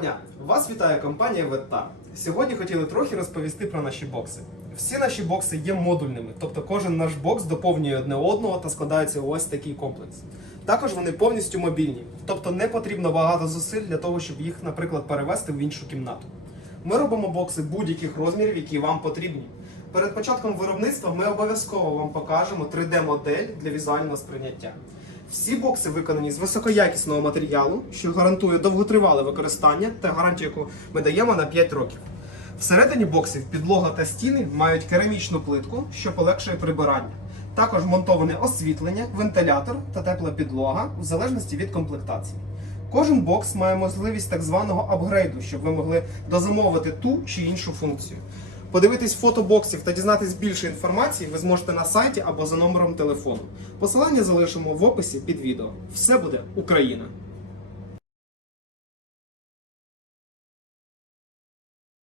дня! Вас вітає компанія Вета. Сьогодні хотіли трохи розповісти про наші бокси. Всі наші бокси є модульними, тобто кожен наш бокс доповнює одне одного та складається у ось такий комплекс. Також вони повністю мобільні, тобто не потрібно багато зусиль для того, щоб їх, наприклад, перевести в іншу кімнату. Ми робимо бокси будь-яких розмірів, які вам потрібні. Перед початком виробництва ми обов'язково вам покажемо 3D-модель для візуального сприйняття. Всі бокси виконані з високоякісного матеріалу, що гарантує довготривале використання та гарантію, яку ми даємо на 5 років. Всередині боксів підлога та стіни мають керамічну плитку, що полегшує прибирання. Також монтоване освітлення, вентилятор та тепла підлога в залежності від комплектації. Кожен бокс має можливість так званого апгрейду, щоб ви могли дозамовити ту чи іншу функцію. Подивитись фото боксів та дізнатись більше інформації ви зможете на сайті або за номером телефону. Посилання залишимо в описі під відео. Все буде Україна!